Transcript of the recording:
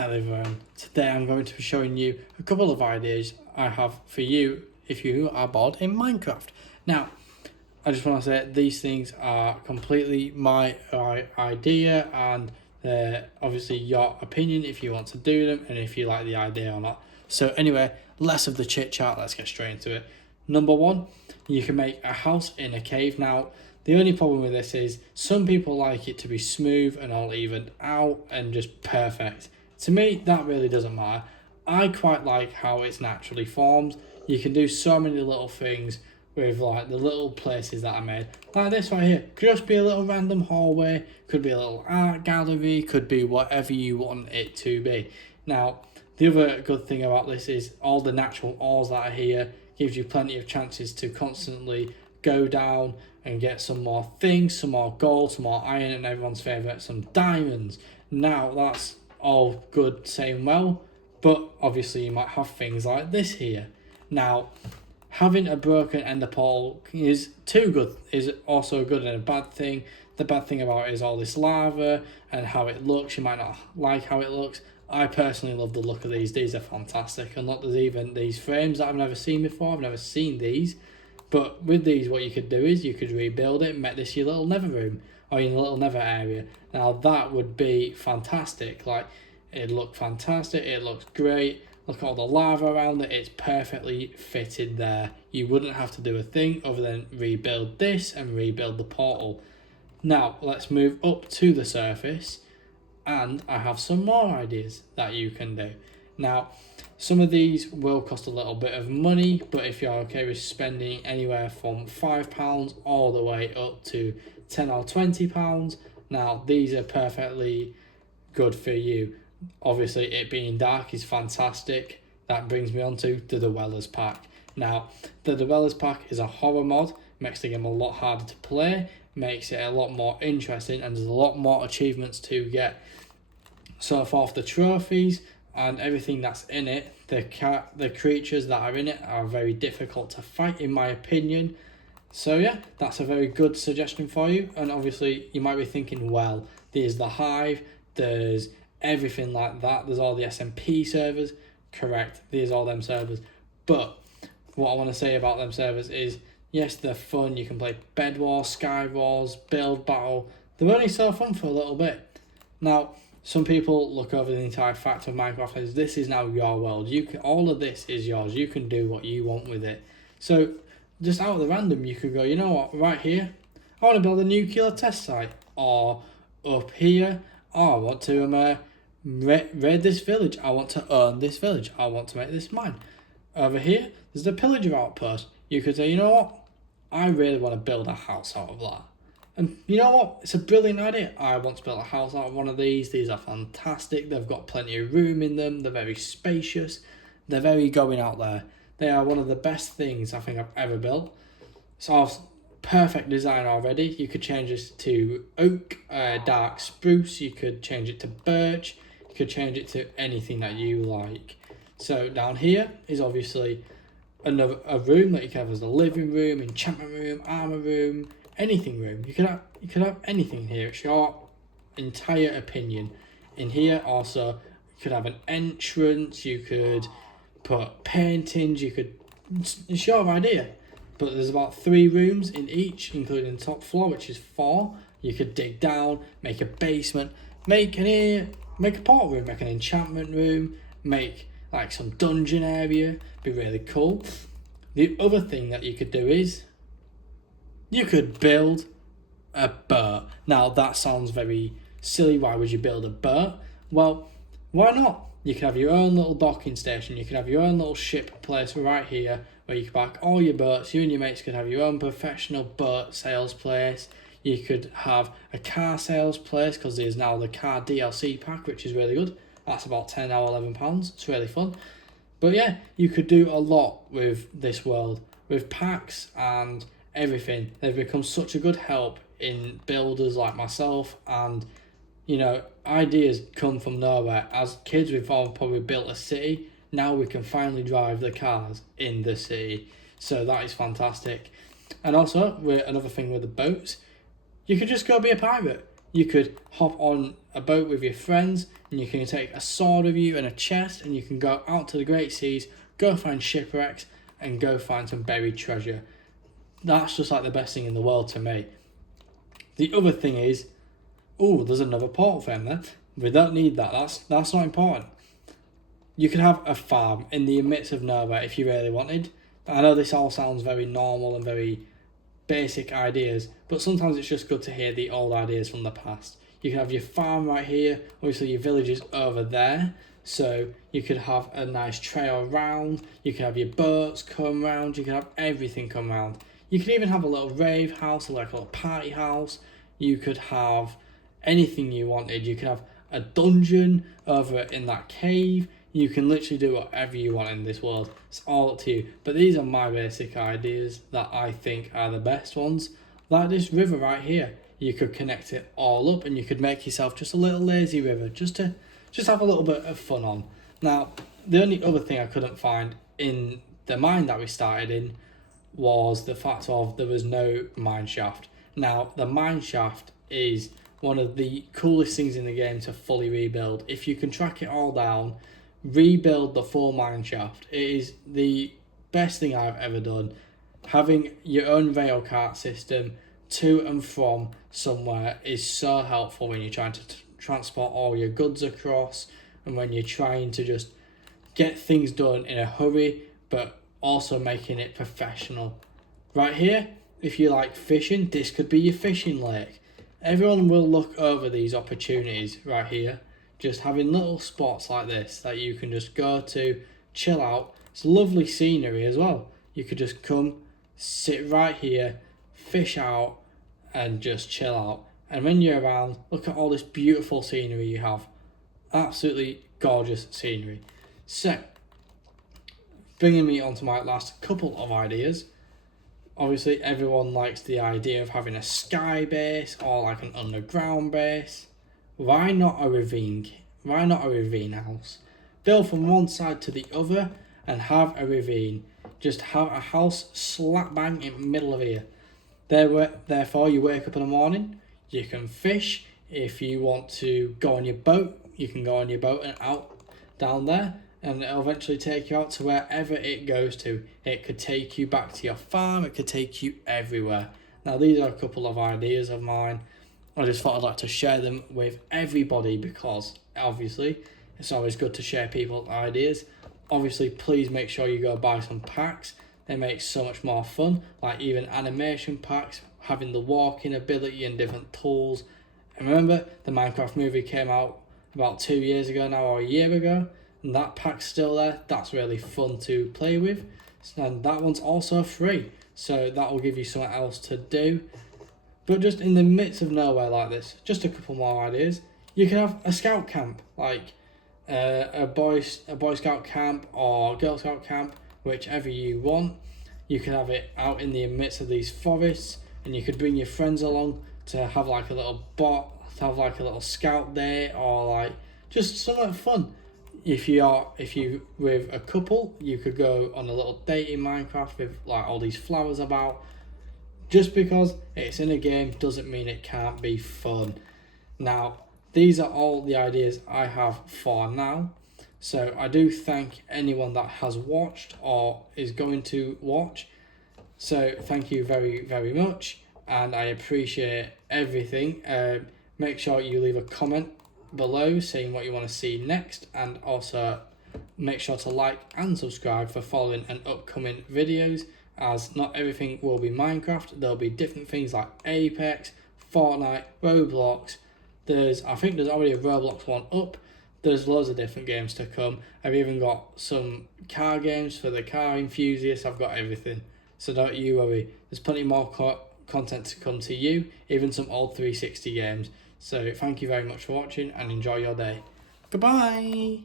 Hello everyone, today I'm going to be showing you a couple of ideas I have for you if you are bored in Minecraft. Now, I just want to say these things are completely my idea and obviously your opinion if you want to do them and if you like the idea or not. So anyway, less of the chit chat, let's get straight into it. Number one, you can make a house in a cave. Now, the only problem with this is some people like it to be smooth and all evened out and just perfect. To me, that really doesn't matter. I quite like how it's naturally formed. You can do so many little things with like the little places that I made. Like this right here. Could just be a little random hallway, could be a little art gallery, could be whatever you want it to be. Now, the other good thing about this is all the natural ores that are here gives you plenty of chances to constantly go down and get some more things, some more gold, some more iron, and everyone's favourite, some diamonds. Now, that's all good, saying well, but obviously you might have things like this here. Now, having a broken ender portal is also good and a bad thing. The bad thing about it is all this lava and how it looks. You might not like how it looks. I personally love the look of these. These are fantastic. And look, there's even these frames that I've never seen before. I've never seen these. But with these, what you could do is you could rebuild it and make this your little nether room or your little nether area. Now that would be fantastic. Like, it'd look fantastic. It looks great. Look at all the lava around it. It's perfectly fitted there. You wouldn't have to do a thing other than rebuild this and rebuild the portal. Now, let's move up to the surface. And I have some more ideas that you can do. Now, some of these will cost a little bit of money, but if you're okay with spending anywhere from £5 all the way up to £10 or £20, now these are perfectly good for you. Obviously, it being dark is fantastic. That brings me on to the Dwellers Pack. Now, the Dwellers Pack is a horror mod, makes the game a lot harder to play, makes it a lot more interesting, and there's a lot more achievements to get. So for the trophies and everything that's in it, the creatures that are in it are very difficult to fight in my opinion. So yeah, that's a very good suggestion for you. And obviously you might be thinking, well, there's the Hive, there's everything like that, there's all the SMP servers. Correct, there's all them servers. But what I want to say about them servers is, yes, they're fun. You can play Bed Wars, Sky Wars, Build Battle. They're only so fun for a little bit. Now, some people look over the entire fact of Minecraft as this is now your world. All of this is yours. You can do what you want with it. So, just out of the random, you could go, you know what, right here, I want to build a nuclear test site. Or up here, I want to raid this village. I want to own this village. I want to make this mine. Over here, there's the pillager outpost. You could say, you know what, I really want to build a house out of that. And you know what? It's a brilliant idea. I want to build a house out of one of these. These are fantastic. They've got plenty of room in them. They're very spacious. They're very going out there. They are one of the best things I think I've ever built. So perfect design already. You could change this to oak, dark spruce. You could change it to birch. You could change it to anything that you like. So down here is obviously a room that you can have as a living room, enchantment room, armor room, anything room. You could have anything here. It's your entire opinion. In here also, you could have an entrance. You could put paintings. It's your idea. But there's about 3 rooms in each, including the top floor, which is 4. You could dig down, make a basement, make a portal room, make an enchantment room, make like some dungeon area. Be really cool. The other thing that you could do is you could build a boat. Now that sounds very silly. Why would you build a boat? Well, why not? You can have your own little docking station. You can have your own little ship place right here where you can park all your boats. You and your mates could have your own professional boat sales place. You could have a car sales place because there's now the car DLC pack, which is really good. That's about £10 or £11. It's really fun. But yeah, you could do a lot with this world. With packs and everything. They've become such a good help in builders like myself, and you know, ideas come from nowhere. As kids, we've all probably built a city. Now we can finally drive the cars in the city. So that is fantastic. And also, another thing with the boats, you could just go be a pirate. You could hop on a boat with your friends, and you can take a sword with you and a chest, and you can go out to the great seas, go find shipwrecks, and go find some buried treasure. That's just like the best thing in the world to me. The other thing is, oh, there's another portal frame there. We don't need that. That's not important. You could have a farm in the midst of nowhere if you really wanted. I know this all sounds very normal and very basic ideas, but sometimes it's just good to hear the old ideas from the past. You can have your farm right here. Obviously, your village is over there, so you could have a nice trail around. You can have your boats come round. You can have everything come round. You can even have a little rave house, like a little party house. You could have anything you wanted. You could have a dungeon over in that cave. You can literally do whatever you want in this world. It's all up to you. But these are my basic ideas that I think are the best ones. Like this river right here. You could connect it all up and you could make yourself just a little lazy river just to have a little bit of fun on. Now, the only other thing I couldn't find in the mine that we started in was the fact of there was no mine shaft. Now, the mine shaft is one of the coolest things in the game to fully rebuild. If you can track it all down, rebuild the full mine shaft. It is the best thing I've ever done. Having your own rail cart system to and from somewhere is so helpful when you're trying to transport all your goods across, and when you're trying to just get things done in a hurry but also making it professional. Right here, if you like fishing, this could be your fishing lake. Everyone will look over these opportunities right here. Just having little spots like this that you can just go to, chill out. It's lovely scenery as well. You could just come, sit right here, fish out, and just chill out. And when you're around, look at all this beautiful scenery you have. Absolutely gorgeous scenery. So, bringing me on to my last couple of ideas. Obviously, everyone likes the idea of having a sky base or like an underground base. Why not a ravine? Why not a ravine house? Build from one side to the other and have a ravine. Just have a house slap bang in the middle of here. Therefore, you wake up in the morning, you can fish. If you want to go on your boat, you can go on your boat and out down there, and it'll eventually take you out to wherever it goes to. It could take you back to your farm, it could take you everywhere. Now, these are a couple of ideas of mine. I just thought I'd like to share them with everybody because obviously it's always good to share people's ideas. Obviously, please make sure you go buy some packs. They make so much more fun, like even animation packs, having the walking ability and different tools. And remember, the Minecraft movie came out about 2 years ago now, or a year ago, and that pack's still there. That's really fun to play with. And that one's also free, so that will give you something else to do. But just in the midst of nowhere like this, just a couple more ideas. You can have a scout camp, like a boy scout camp or girl scout camp, whichever you want. You can have it out in the midst of these forests, and you could bring your friends along to have like a little to have like a little scout day, or like just something fun. If you with a couple, you could go on a little date in Minecraft with like all these flowers about. Just because it's in a game doesn't mean it can't be fun. Now, these are all the ideas I have for now. So I do thank anyone that has watched or is going to watch. So thank you very, very much. And I appreciate everything. Make sure you leave a comment below saying what you want to see next. And also make sure to like and subscribe for following and upcoming videos. As not everything will be Minecraft. There'll be different things like Apex, Fortnite, Roblox. I think there's already a Roblox one up. There's loads of different games to come. I've even got some car games for the car enthusiasts. I've got everything. So don't you worry. There's plenty more content to come to you. Even some old 360 games. So thank you very much for watching and enjoy your day. Goodbye.